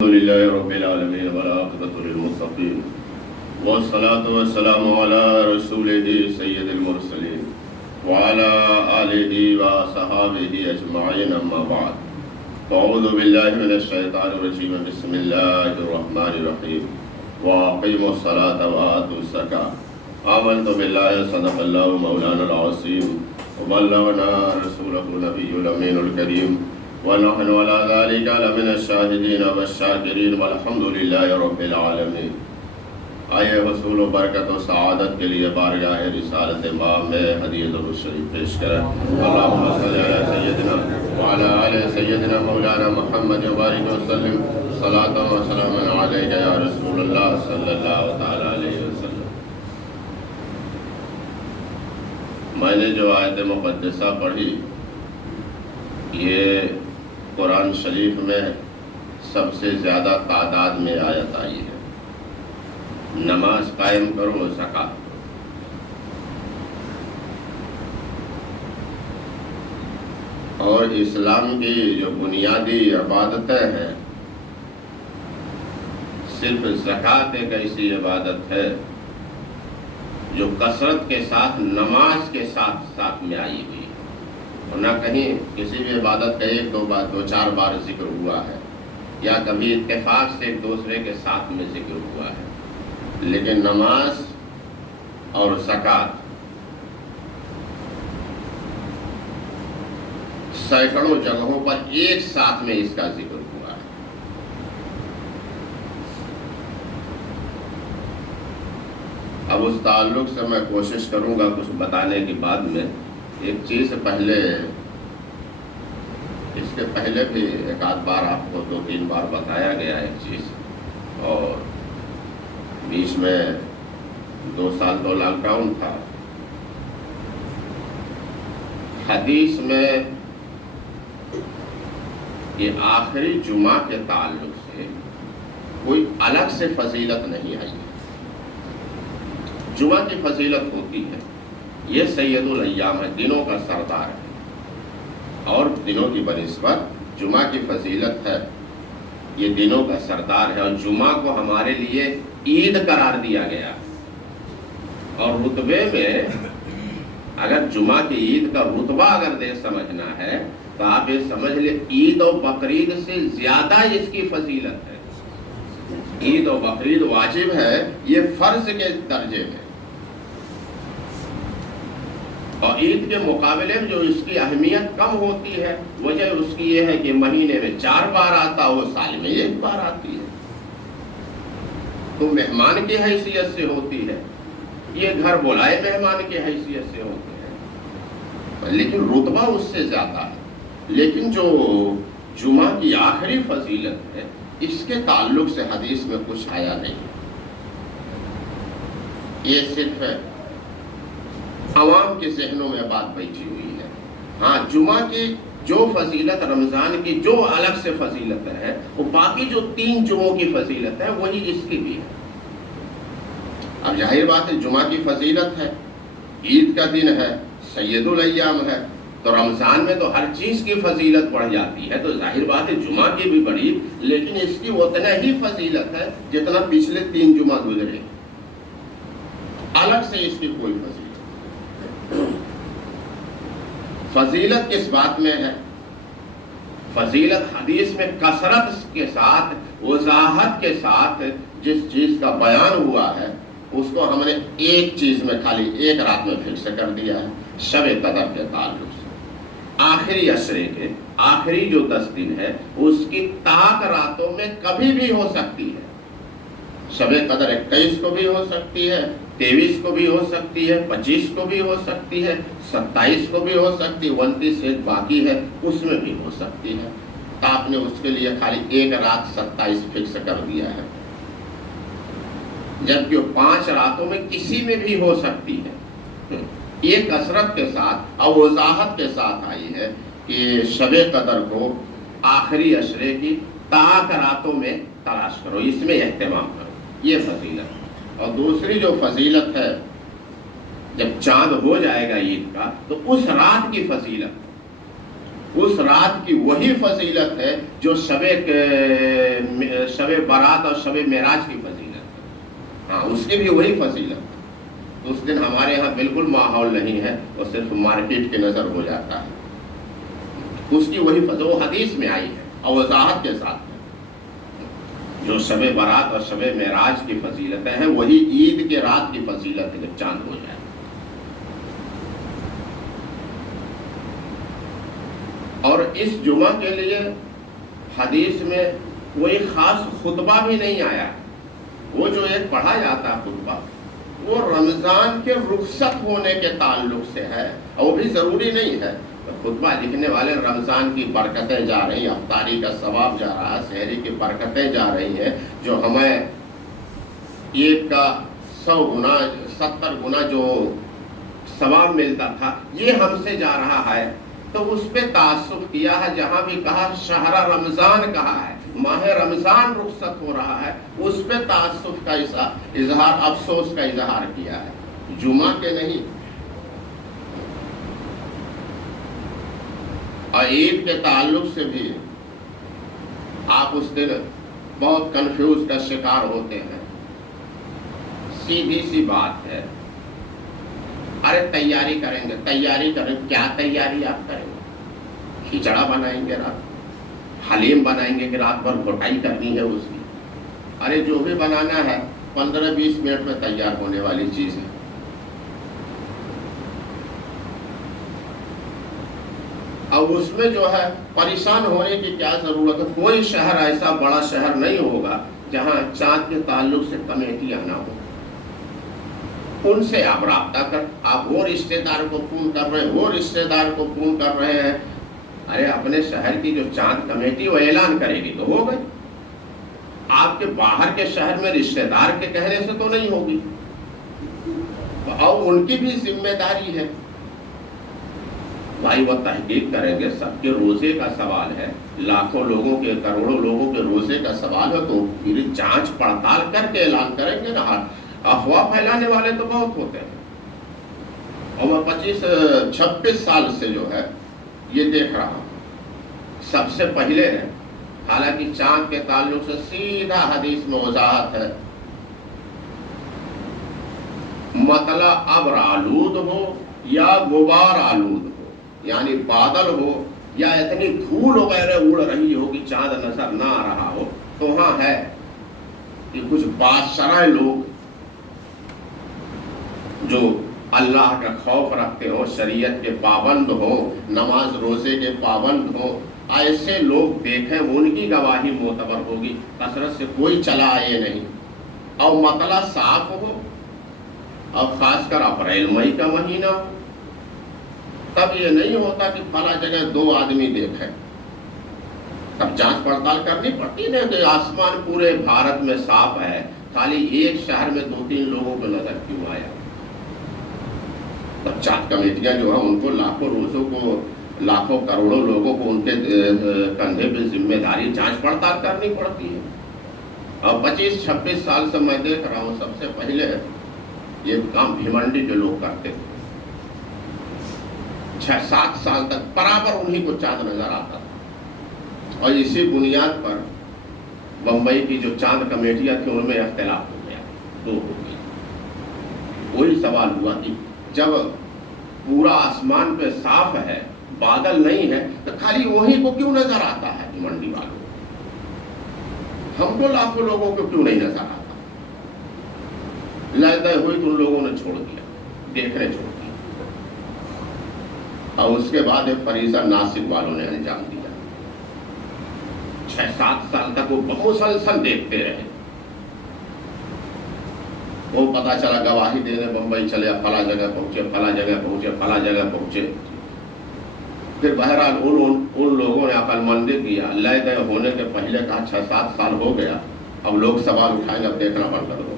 الحمد لله رب العالمين والعاقبة للمتقين والصلاة والسلام على رسوله سيد المرسلين وعلى آله وصحابه أجمعين أما بعد أعوذ بالله من الشيطان الرجيم بسم الله الرحمن الرحيم وأقيموا الصلاة وآتوا الزكاة آمنت بالله صدق الله مولانا العظيم وبلغنا رسوله النبي الأمين الكريم ونحن على ذلك لمن الشاهدين والشاکرین والحمد للہ رب العالمین۔ آئے حصول و برکت و سعادت کے لیے بارگاہ رسالت ماہ میں ہدیہ درود شریف پیش کریں۔ اللہم صلی علی سیدنا وعلی آل سیدنا مولانا محمد وبارک وسلم صلاۃ و سلام علیک یا رسول اللہ صلی اللہ تعالی علیہ وسلم۔ میں نے جو آیت مقدسہ پڑھی یہ قرآن شریف میں سب سے زیادہ تعداد میں آیت آئی ہے۔ نماز قائم کرو، زکوٰۃ۔ اور اسلام کی جو بنیادی عبادتیں ہیں، صرف زکوٰۃ ایک ایسی عبادت ہے جو کثرت کے ساتھ نماز کے ساتھ ساتھ میں آئی ہوئی ہے، اور نہ کہیں کسی بھی عبادت کا ایک دو بار دو چار بار ذکر ہوا ہے یا کبھی اتفاق سے ایک دوسرے کے ساتھ میں ذکر ہوا ہے، لیکن نماز اور زکوٰۃ سینکڑوں جگہوں پر ایک ساتھ میں اس کا ذکر ہوا ہے۔ اب اس تعلق سے میں کوشش کروں گا کچھ بتانے کے بعد میں ایک چیز پہلے، اس کے پہلے بھی ایک آدھ بار آپ کو دو تین بار بتایا گیا ایک چیز، اور بیچ میں 2 سال تو لاک ڈاؤن تھا۔ حدیث میں یہ آخری جمعہ کے تعلق سے کوئی الگ سے فضیلت نہیں آئی ہے۔ جمعہ کی فضیلت ہوتی ہے، یہ سید الایام ہے، دنوں کا سردار ہے، اور دنوں کی بنسبت جمعہ کی فضیلت ہے، یہ دنوں کا سردار ہے، اور جمعہ کو ہمارے لیے عید قرار دیا گیا۔ اور رتبے میں اگر جمعہ کی عید کا رتبہ اگر سمجھنا ہے تو آپ یہ سمجھ لیں عید و بقرعید سے زیادہ اس کی فضیلت ہے۔ عید و بقرعید واجب ہے، یہ فرض کے درجے میں، اور عید کے مقابلے میں جو اس کی اہمیت کم ہوتی ہے، وجہ اس کی یہ ہے کہ مہینے میں 4 بار آتا ہو، سال میں 1 بار آتی ہے، تو مہمان کی حیثیت سے ہوتی ہے، یہ گھر بلائے مہمان کی حیثیت سے ہوتے ہیں، لیکن رتبہ اس سے زیادہ ہے۔ لیکن جو جمعہ کی آخری فضیلت ہے، اس کے تعلق سے حدیث میں کچھ آیا نہیں، یہ صرف عوام کے ذہنوں میں بات بیٹھی ہوئی ہے۔ ہاں، جمعہ کی جو فضیلت رمضان کی جو الگ سے فضیلت ہے، وہ باقی جو 3 جمعوں کی فضیلت ہے وہی اس کی بھی ہے۔ اب ظاہر بات ہے جمعہ کی فضیلت ہے، عید کا دن ہے، سید الایام ہے، تو رمضان میں تو ہر چیز کی فضیلت بڑھ جاتی ہے، تو ظاہر بات ہے جمعہ کی بھی بڑی، لیکن اس کی اتنا ہی فضیلت ہے جتنا پچھلے 3 جمعہ گزرے، الگ سے اس کی کوئی فضیلت۔ فضیلت کس بات میں ہے؟ فضیلت حدیث میں کثرت کے ساتھ، وضاحت کے ساتھ جس چیز کا بیان ہوا ہے، اس کو ہم نے ایک چیز میں خالی ایک رات میں فکس کر دیا ہے، شب قدر کے تعلق سے۔ آخری عشرے کے آخری جو 10 دن ہے، اس کی طاق راتوں میں کبھی بھی ہو سکتی ہے۔ شب قدر 21 کو بھی ہو سکتی ہے، 23 کو بھی ہو سکتی ہے، 25 کو بھی ہو سکتی ہے، 27 کو بھی ہو سکتی ہے، 29 ایک باقی ہے اس میں بھی ہو سکتی ہے، تو آپ نے اس کے لیے خالی ایک رات 27 فکس کر دیا ہے، جبکہ 5 راتوں میں کسی میں بھی ہو سکتی ہے۔ یہ کثرت کے ساتھ اور وضاحت کے ساتھ آئی ہے کہ شب قدر کو آخری عشرے کی طاق راتوں میں تلاش کرو، اس میں اہتمام کرو، یہ فضیلت۔ اور دوسری جو فضیلت ہے، جب چاند ہو جائے گا عید کا تو اس رات کی فضیلت، اس رات کی وہی فضیلت ہے جو شب برات اور شب معراج کی فضیلت ہے. ہاں اس کی بھی وہی فضیلت ہے. اس دن ہمارے ہاں بالکل ماحول نہیں ہے، وہ صرف مارکیٹ کی نظر ہو جاتا ہے. اس کی وہی فضیلت وہ حدیث میں آئی ہے اور وضاحت کے ساتھ ہے. جو شب برات اور شب معراج کی فضیلتیں ہیں وہی عید کے رات کی فضیلت ہے جب چاند ہو جائے. اور اس جمعہ کے لیے حدیث میں کوئی خاص خطبہ بھی نہیں آیا. وہ جو ایک پڑھا جاتا ہے خطبہ وہ رمضان کے رخصت ہونے کے تعلق سے ہے، اور وہ بھی ضروری نہیں ہے. خطبہ لکھنے والے رمضان کی برکتیں جا رہی ہیں، افطاری کا ثواب جا رہا ہے، سحری کی برکتیں جا رہی ہیں، جو ہمیں ایک کا 100 گنا 70 گنا جو ثواب ملتا تھا یہ ہم سے جا رہا ہے. تو اس پہ تعصب کیا ہے. جہاں بھی کہا شہر رمضان کہا ہے، ماہ رمضان رخصت ہو رہا ہے، اس پہ تعصب کا اظہار، افسوس کا اظہار کیا ہے، جمعہ کے نہیں. اور عید کے تعلق سے بھی آپ اس دن بہت کنفیوز کا شکار ہوتے ہیں. سیدھی سی بات ہے، ارے تیاری کریں گے، تیاری کریں، کیا تیاری آپ کریں گے؟ کھچڑا بنائیں گے رات، حلیم بنائیں گے کہ رات بھر گھٹائی کرنی ہے اس کی؟ ارے جو بھی بنانا ہے 15-20 منٹ میں تیار ہونے والی چیز ہے. اب اس میں جو ہے پریشان ہونے کی کیا ضرورت ہے؟ کوئی شہر ایسا بڑا شہر نہیں ہوگا جہاں چاند کے تعلق سے کمیٹیاں نہ ہو. ان سے آپ رابطہ کر، آپ وہ رشتہ دار کو فون کر رہے ہیں، وہ رشتہ دار کو فون کر رہے ہیں. ارے اپنے شہر کی جو چاند کمیٹی وہ اعلان کرے گی تو ہو گئی. آپ کے باہر کے شہر میں رشتہ دار کے کہنے سے تو نہیں ہوگی، اور ان کی بھی ذمہ داری ہے. بھائی وہ تحقیق کریں گے، سب کے روزے کا سوال ہے، لاکھوں لوگوں کے، کروڑوں لوگوں کے روزے کا سوال ہے، تو پھر جانچ پڑتال کر کے اعلان کریں گے نا. افواہ پھیلانے والے تو بہت ہوتے ہیں. اور میں 25-26 سال سے جو ہے یہ دیکھ رہا ہوں. سب سے پہلے ہے، حالانکہ چاند کے تعلق سے سیدھا حدیث میں وضاحت ہے، مطلع ابر آلود ہو یا غبار آلود ہو، یعنی بادل ہو یا اتنی دھول وغیرہ اڑ رہی ہو کہ چاند نظر نہ آ رہا ہو، تو وہاں ہے کہ کچھ بادشاہ لوگ جو اللہ کا خوف رکھتے ہو، شریعت کے پابند ہو، نماز روزے کے پابند ہو، ایسے لوگ دیکھیں ان کی گواہی معتبر ہوگی. کثرت سے کوئی چلا آئے نہیں، اور مطلع صاف ہو، اور خاص کر اپریل مئی کا مہینہ ہو. تب یہ نہیں ہوتا کہ فلاں جگہ 2 آدمی دیکھیں، تب جانچ پڑتال کرنی پڑتی ہے کہ آسمان پورے بھارت میں صاف ہے، خالی ایک شہر میں 2-3 لوگوں کو نظر کیوں آیا. تب چاند کمیٹیاں جو ہیں ان کو لاکھوں روزوں کو، لاکھوں کروڑوں لوگوں کو ان کے کندھے پہ ذمہ داری جانچ پڑتال کرنی پڑتی ہے. اور 25-26 سال سے میں دیکھ رہا ہوں، سب سے پہلے یہ کام بھیمنڈی کے لوگ کرتے تھے. 6-7 سال تک برابر انہی کو چاند نظر آتا تھا. اور اسی بنیاد پر بمبئی کی جو چاند کمیٹیاں تھیں ان میں اختلاف ہو گیا، 2 ہو گئی. وہی سوال ہوا کہ جب پورا آسمان پہ صاف ہے، بادل نہیں ہے، تو خالی وہی کو کیوں نظر آتا ہے بھیمنڈی والوں کو؟ ہم کو لاکھوں لوگوں کو کیوں نہیں نظر آتا؟ لڑائی ہوئی تو ان لوگوں نے چھوڑ دیا، دیکھنے چھوڑ دیا. اور اس کے بعد ایک فریضہ ناسک والوں نے انجام دیا. 6-7 سال تک وہ مسلسل دیکھتے رہے. وہ پتا چلا گواہی دینے بمبئی چلے، فلاں جگہ پہنچے، فلاں جگہ پہنچے، فلاں جگہ پہنچے. پھر بہرحال ان لوگوں نے عقل مندی کیا، لے گئے ہونے کے پہلے کہا 6-7 سال ہو گیا، اب لوگ سوال اٹھائیں گے، اب دیکھنا بند کر دو.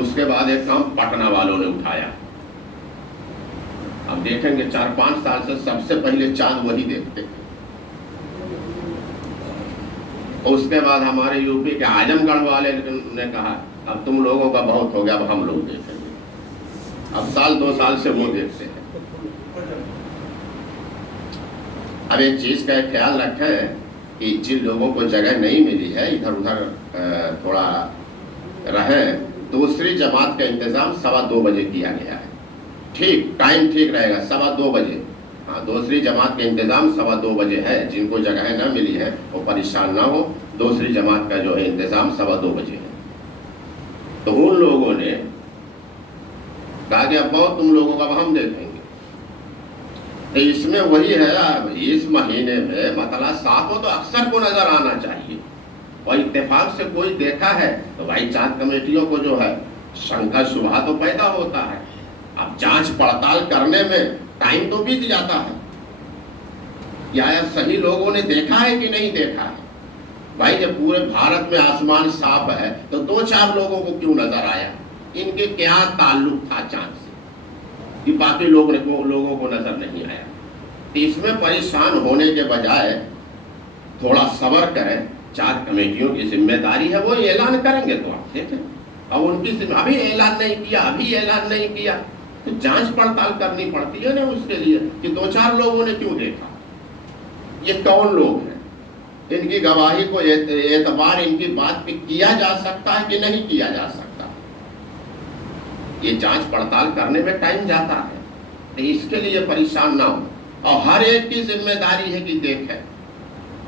اس کے بعد ایک کام پٹنہ والوں نے اٹھایا. اب دیکھیں گے 4-5 سال سے سب سے پہلے چاند وہی دیکھتے. اس کے بعد ہمارے یو پی کے اعظم گڑھ والے نے کہا اب تم لوگوں کا بہت ہو گیا، اب ہم لوگ دیکھیں گے. اب 1-2 سال سے وہ دیکھتے ہیں. اب ایک چیز کا خیال رکھیں کہ جن لوگوں کو جگہ نہیں ملی ہے ادھر ادھر تھوڑا رہیں، دوسری جماعت کا انتظام 2:15 بجے کیا گیا ہے، ٹھیک ٹائم ٹھیک رہے گا 2:15 بجے، ہاں دوسری جماعت کا انتظام 2:15 بجے ہے، جن کو جگہ نہ ملی ہے وہ پریشان نہ ہو، دوسری جماعت کا جو ہے انتظام 2:15 بجے ہے۔ تو ان لوگوں نے کہا کہ اب بہت تم لوگوں کا ہم دیکھیں گے، تو اس میں وہی ہے، اس مہینے میں مسئلہ صاف ہو تو اکثر کو نظر آنا چاہیے، اور اتفاق سے کوئی دیکھا ہے تو بھائی چاند کمیٹیوں کو جو ہے شنکا شبہ تو پیدا ہوتا ہے، اب جانچ پڑتال کرنے میں ٹائم تو بیت جاتا ہے، یا صحیح لوگوں نے دیکھا ہے کہ نہیں دیکھا ہے؟ بھائی جب پورے بھارت میں آسمان صاف ہے تو 2-4 لوگوں کو کیوں نظر آیا؟ ان کے کیا تعلق تھا چاند سے کہ باقی لوگوں کو نظر نہیں آیا؟ تو اس میں پریشان ہونے کے بجائے تھوڑا صبر کریں، چاند کمیٹیوں کی ذمہ داری ہے، وہ اعلان کریں گے تو آپ دیکھیں، اب ان کی ابھی اعلان نہیں کیا تو جانچ پڑتال کرنی پڑتی ہے نا اس کے لیے کہ 2-4 لوگوں نے کیوں دیکھا، یہ کون لوگ ہیں، ان کی گواہی کو اعتبار ان کی بات پہ کیا جا سکتا ہے کہ نہیں کیا جا سکتا، یہ جانچ پڑتال کرنے میں ٹائم جاتا ہے، تو اس کے لیے پریشان نہ ہو، اور ہر ایک کی ذمہ داری ہے کہ دیکھیں،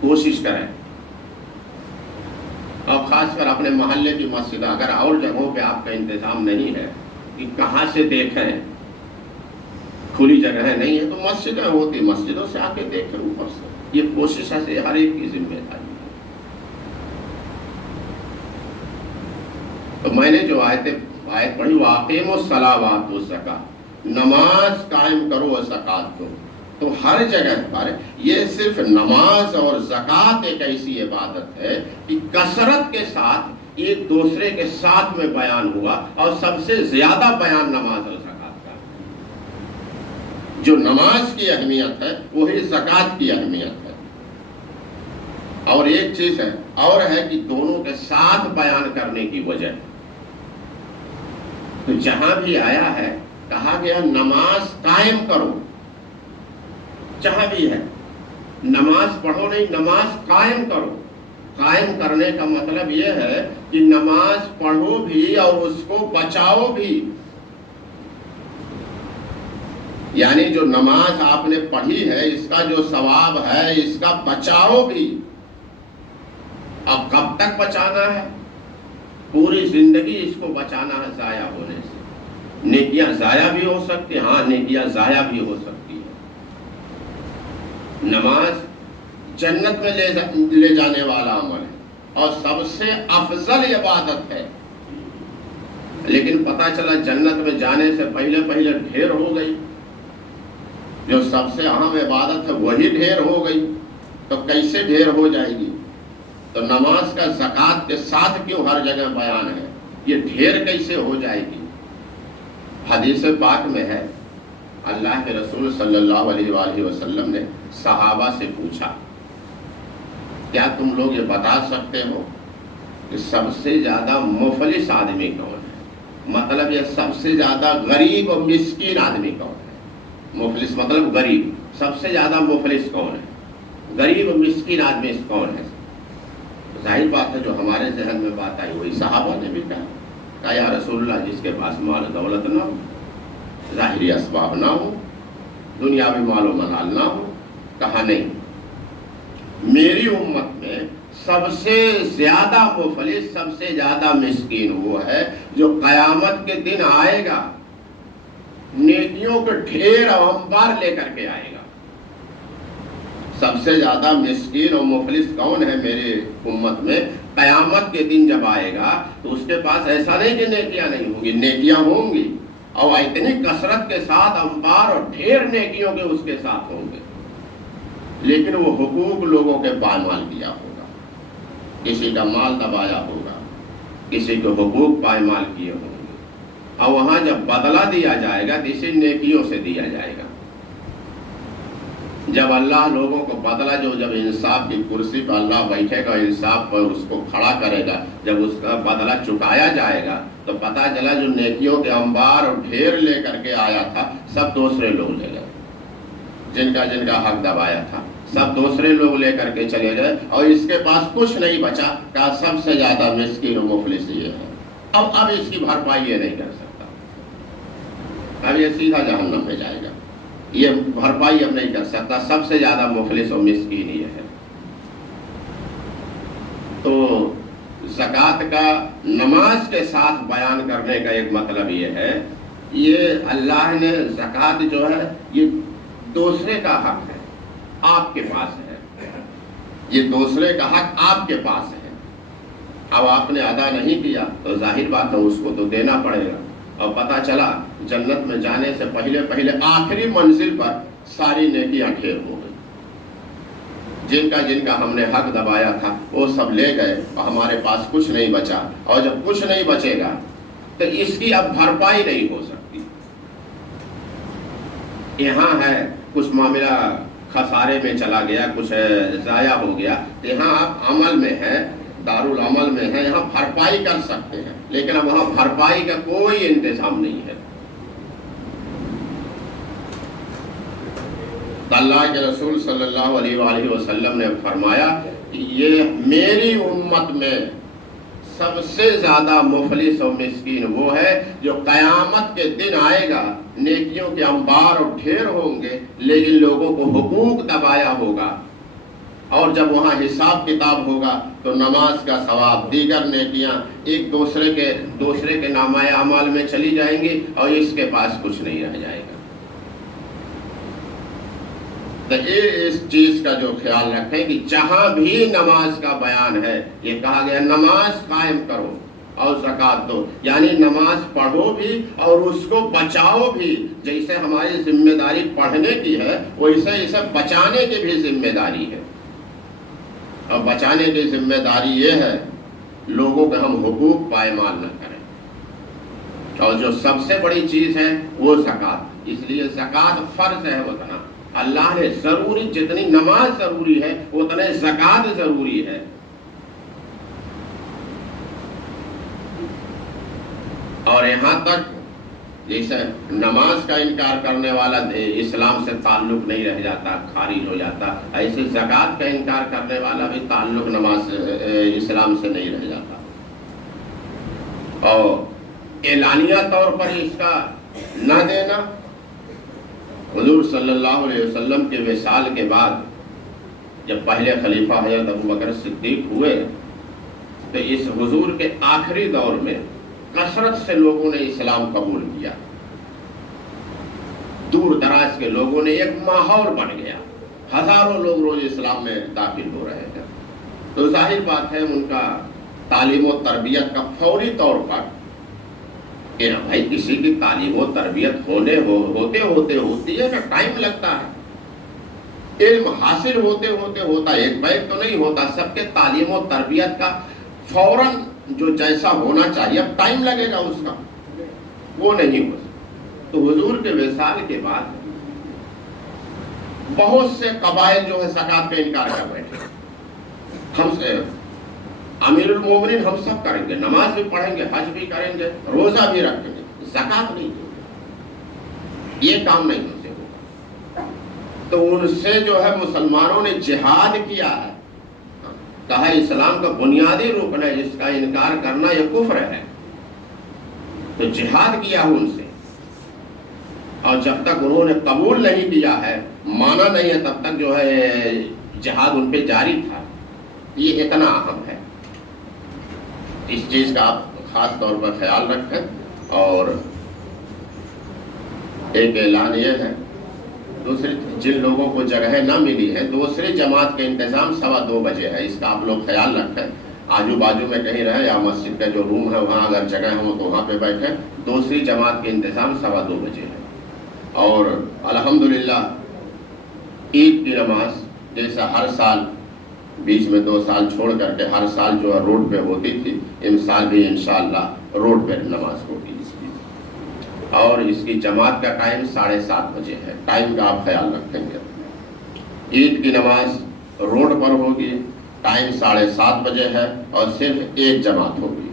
کوشش کریں، اور خاص کر اپنے محلے کی مسجد، اگر اور جگہوں پہ آپ کا انتظام نہیں ہے کہ کہاں سے دیکھیں، کھلی جگہیں نہیں ہے تو مسجدیں ہوتی، مسجدوں سے آ کے دیکھیں اوپر سے، یہ کوشش ہے، ہر ایک کی ذمہ داری ہے۔ تو میں نے جو آیت پڑھی، وَأَقِیمُوا الصَّلَاةَ وَآتُوا الزَّکَاةَ، نماز قائم کرو اور زکوٰۃ دو، تو ہر جگہ پر یہ صرف نماز اور زکوٰۃ ایک ایسی عبادت ہے کہ کثرت کے ساتھ ایک دوسرے کے ساتھ میں بیان ہوا، اور سب سے زیادہ بیان نماز اور زکوٰۃ کا، جو نماز کی اہمیت ہے وہی زکوٰۃ کی اہمیت ہے، اور ایک چیز ہے اور ہے کہ دونوں کے ساتھ بیان کرنے کی وجہ، تو جہاں بھی آیا ہے کہا گیا نماز قائم کرو، جہاں بھی ہے نماز پڑھو نہیں، نماز قائم کرو، قائم کرنے کا مطلب یہ ہے کہ نماز پڑھو بھی اور اس کو بچاؤ بھی، یعنی جو نماز آپ نے پڑھی ہے اس کا جو ثواب ہے اس کا بچاؤ بھی، اب کب تک بچانا ہے؟ پوری زندگی اس کو بچانا ہے ضائع ہونے سے، نیکیاں ضائع بھی ہو سکتی، ہاں نیکیاں ضائع بھی ہو سکتی ہے، نماز جنت میں لے جانے والا عمل ہے اور سب سے افضل عبادت ہے، لیکن پتہ چلا جنت میں جانے سے پہلے ڈھیر ہو گئی، جو سب سے اہم عبادت ہے وہی ڈھیر ہو گئی، تو کیسے ڈھیر ہو جائے گی؟ تو نماز کا زکوٰۃ کے ساتھ کیوں ہر جگہ بیان ہے، یہ ڈھیر کیسے ہو جائے گی؟ حدیث پاک میں ہے، اللہ کے رسول صلی اللہ علیہ وآلہ وسلم نے صحابہ سے پوچھا، کیا تم لوگ یہ بتا سکتے ہو کہ سب سے زیادہ مفلس آدمی کون ہے؟ مطلب یہ سب سے زیادہ غریب اور مسکین آدمی کون ہے؟ مفلس مطلب غریب، سب سے زیادہ مفلس کون ہے؟ غریب اور مسکین آدمی کون ہے؟ ظاہر بات ہے جو ہمارے ذہن میں بات آئی وہی صحابہ نے بھی کہا یا رسول اللہ جس کے پاس مال و دولت نہ ہو، ظاہری اسباب نہ ہو، دنیاوی مال و منال نہ ہو، کہا نہیں، میری امت میں سب سے زیادہ مفلس، سب سے زیادہ مسکین وہ ہے جو قیامت کے دن آئے گا، نیکیوں کے ڈھیر اور انبار لے کر کے آئے گا۔ سب سے زیادہ مسکین اور مفلس کون ہے میرے امت میں؟ قیامت کے دن جب آئے گا تو اس کے پاس ایسا نہیں کہ نیکیاں نہیں ہوں گی، نیکیاں ہوں گی، اور اتنی کثرت کے ساتھ انبار اور ڈھیر نیکیوں کے اس کے ساتھ ہوں گے، لیکن وہ حقوق لوگوں کے پامال کیا ہوگا، کسی کا مال دبایا ہوگا، کسی کے حقوق پامال کیے ہوں گے، اور وہاں جب بدلہ دیا جائے گا تو اسی نیکیوں سے دیا جائے گا۔ جب اللہ لوگوں کو بدلہ، جب انصاف کی کرسی پر اللہ بیٹھے گا، انصاف پر اس کو کھڑا کرے گا، جب اس کا بدلہ چکایا جائے گا تو پتہ چلا جو نیکیوں کے انبار اور ڈھیر لے کر کے آیا تھا سب دوسرے لوگ لے گئے، جن کا حق دبایا تھا سب دوسرے لوگ لے کر کے چلے گئے اور اس کے پاس کچھ نہیں بچا، کہا سب سے زیادہ مسکین و مفلس یہ ہے، اب اس کی بھرپائی یہ نہیں کر سکتا، اب یہ سیدھا جہنم میں جائے گا، یہ بھرپائی اب نہیں کر سکتا، سب سے زیادہ مفلس و مسکین یہ ہے۔ تو زکوٰۃ کا نماز کے ساتھ بیان کرنے کا ایک مطلب یہ ہے، یہ اللہ نے زکوٰۃ جو ہے یہ دوسرے کا حق ہے، آپ کے پاس ہے، یہ دوسرے کا حق آپ کے پاس ہے، اب آپ نے ادا نہیں کیا تو ظاہر بات ہے اس کو تو دینا پڑے گا، اور پتہ چلا جنت میں جانے سے پہلے آخری منزل پر ساری نیکیاں ڈھیر ہو گئی، جن کا ہم نے حق دبایا تھا وہ سب لے گئے اور ہمارے پاس کچھ نہیں بچا، اور جب کچھ نہیں بچے گا تو اس کی اب بھرپائی نہیں ہو سکتی۔ یہاں ہے کچھ معاملہ خسارے میں چلا گیا، کچھ ضائع ہو گیا، یہاں آپ عمل میں ہیں، دارالعمل میں ہیں، یہاں بھرپائی کر سکتے ہیں، لیکن اب وہاں بھرپائی کا کوئی انتظام نہیں ہے۔ اللہ کے رسول صلی اللہ علیہ وآلہ وسلم نے فرمایا کہ یہ میری امت میں سب سے زیادہ مفلس و مسکین وہ ہے جو قیامت کے دن آئے گا، نیکیوں کے انبار اور ڈھیر ہوں گے لیکن لوگوں کو حقوق دبایا ہوگا، اور جب وہاں حساب کتاب ہوگا تو نماز کا ثواب، دیگر نیکیاں ایک دوسرے کے نامہ اعمال میں چلی جائیں گی اور اس کے پاس کچھ نہیں رہ جائے گا۔ تو اس چیز کا جو خیال رکھیں کہ جہاں بھی نماز کا بیان ہے یہ کہا گیا نماز قائم کرو اور زکوٰۃ دو، یعنی نماز پڑھو بھی اور اس کو بچاؤ بھی، جیسے ہماری ذمہ داری پڑھنے کی ہے ویسے اسے بچانے کی بھی ذمہ داری ہے، اور بچانے کی ذمہ داری یہ ہے لوگوں کے ہم حقوق پائمال نہ کریں، اور جو سب سے بڑی چیز ہے وہ زکوٰۃ، اس لیے زکوٰۃ فرض ہے اتنا اللہ نے ضروری، جتنی نماز ضروری ہے اتنے زکوٰۃ ضروری ہے۔ اور یہاں تک جیسے نماز کا انکار کرنے والا اسلام سے تعلق نہیں رہ جاتا، خارج ہو جاتا، ایسے زکوٰۃ کا انکار کرنے والا بھی تعلق نماز اسلام سے نہیں رہ جاتا، اور اعلانیہ طور پر اس کا نہ دینا، حضور صلی اللہ علیہ وسلم کے وصال کے بعد جب پہلے خلیفہ حضرت ابوبکر صدیق ہوئے تو اس حضور کے آخری دور میں کثرت سے لوگوں نے اسلام قبول کیا، دور دراز کے لوگوں نے، ایک ماحول بن گیا، ہزاروں لوگ روز اسلام میں داخل ہو رہے ہیں، تو ظاہر بات ہے ان کا تعلیم و تربیت کا فوری طور پر کہ بھائی کسی کی تعلیم و تربیت ہوتی ہے نا، ٹائم لگتا ہے، علم حاصل ہوتا ایک بیگ تو نہیں ہوتا، سب کے تعلیم و تربیت کا فوراً جو جیسا ہونا چاہیے اب ٹائم لگے گا اس کا، وہ نہیں ہو سکتا۔ تو حضور کے وصال کے بعد بہت سے قبائل جو ہے زکوٰۃ کا انکار کر بیٹھے، ہم سے امیر المومنین ہم سب کریں گے، نماز بھی پڑھیں گے، حج بھی کریں گے، روزہ بھی رکھیں گے، زکوٰۃ نہیں دیں گے، یہ کام نہیں ان سے ہوگا۔ تو ان سے جو ہے مسلمانوں نے جہاد کیا ہے، کہا اسلام کا بنیادی رکن ہے، اس کا انکار کرنا یہ کفر ہے، تو جہاد کیا ان سے، اور جب تک انہوں نے قبول نہیں کیا ہے، مانا نہیں ہے، تب تک جو ہے جہاد ان پہ جاری تھا، یہ اتنا اہم ہے، اس چیز کا آپ خاص طور پر خیال رکھیں۔ اور ایک اعلان یہ ہے، دوسری جن لوگوں کو جگہ نہ ملی ہے دوسری جماعت کا انتظام 2:15 بجے ہے، اس کا آپ لوگ خیال رکھیں، آجو باجو میں کہیں رہیں یا مسجد کا جو روم ہے وہاں اگر جگہ ہو تو وہاں پہ بیٹھیں، دوسری جماعت کے انتظام 2:15 بجے ہے۔ اور الحمدللہ عید کی نماز جیسا ہر سال بیچ میں 2 سال چھوڑ کر کے ہر سال جو ہے روڈ پہ ہوتی تھی، ان سال بھی انشاءاللہ روڈ پہ نماز ہوگی اس کی، اور اس کی جماعت کا ٹائم 7:30 بجے ہے، ٹائم کا آپ خیال رکھیں گے۔ عید کی نماز روڈ پر ہوگی، ٹائم 7:30 بجے ہے، اور صرف ایک جماعت ہوگی۔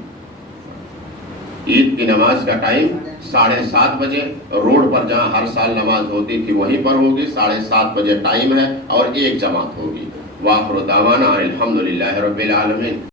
عید کی نماز کا ٹائم 7:30 بجے، روڈ پر جہاں ہر سال نماز ہوتی تھی وہیں پر ہوگی، 7:30 بجے ٹائم ہے اور ایک جماعت ہوگی۔ وآخر دعوانا الحمدللہ رب العالمین۔